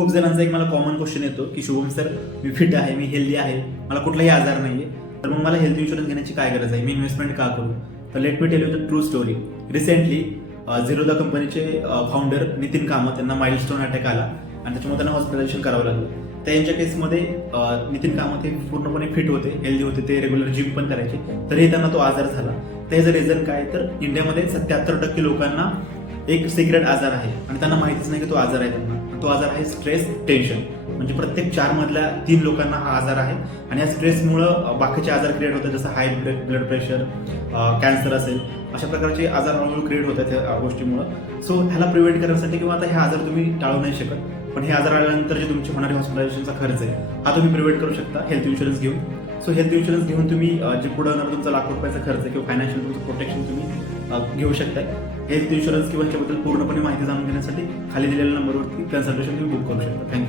खूप जणांचा एक मला कॉमन क्वेश्चन येतो की शुभम सर, मी फिट आहे, मी हेल्दी आहे, मला कुठलाही आजार नाहीये, तर मग मला हेल्थ इन्शुरन्स घेण्याची काय गरज आहे, मी इन्व्हेस्टमेंट का करू? तर let me tell you the true story. Recently Zerodha कंपनीचे फाउंडर नितीन कामत यांना माइलस्टोन अटॅक आला आणि त्याच्यामुळे त्यांना हॉस्पिटलायझेशन करावं लागलं. त्यांच्या केसमध्ये नितीन कामत हे पूर्णपणे फिट होते, हेल्दी होते, ते रेग्युलर जिम पण करायचे, तरीही त्यांना तो आजार झाला. त्याचं रिझन काय, तर इंडियामध्ये 77% लोकांना एक सिक्रेट आजार आहे आणि त्यांना माहितीच नाही की तो आजार आहे त्यांना. तो आजार आहे स्ट्रेस टेन्शन. म्हणजे प्रत्येक 4 मधल्या 3 लोकांना हा आजार आहे आणि या स्ट्रेसमुळं बाकीचे आजार क्रिएट होतात, जसं हाय ब्लड प्रेशर, कॅन्सर असेल, अशा प्रकारचे आजार हळूहळू क्रिएट होतात या गोष्टीमुळं. सो ह्याला प्रिव्हेंट करण्यासाठी किंवा आता हे आजार तुम्ही टाळू नाही शकत, पण हे आजार आल्यानंतर जे तुमची होणारी हॉस्पिटलायझेशनचा खर्च आहे हा तुम्ही प्रिव्हेंट करू शकता हेल्थ इन्शुरन्स घेऊन. सो हेल्थ इन्शुरन्स घेऊन तुम्ही जे पुढे होणार तुमचा लाख रुपयाचा खर्च किंवा फायनान्शियल तुमचं प्रोटेक्शन तुम्ही घेऊ शकताय. हेल्थ इन्शुरन्स किंवा याच्याबद्दल पूर्णपणे माहिती जाणून घेण्यासाठी खाली दिलेल्या नंबरवरती कन्सल्टेशन तुम्ही बुक करू शकता. थँक्यू.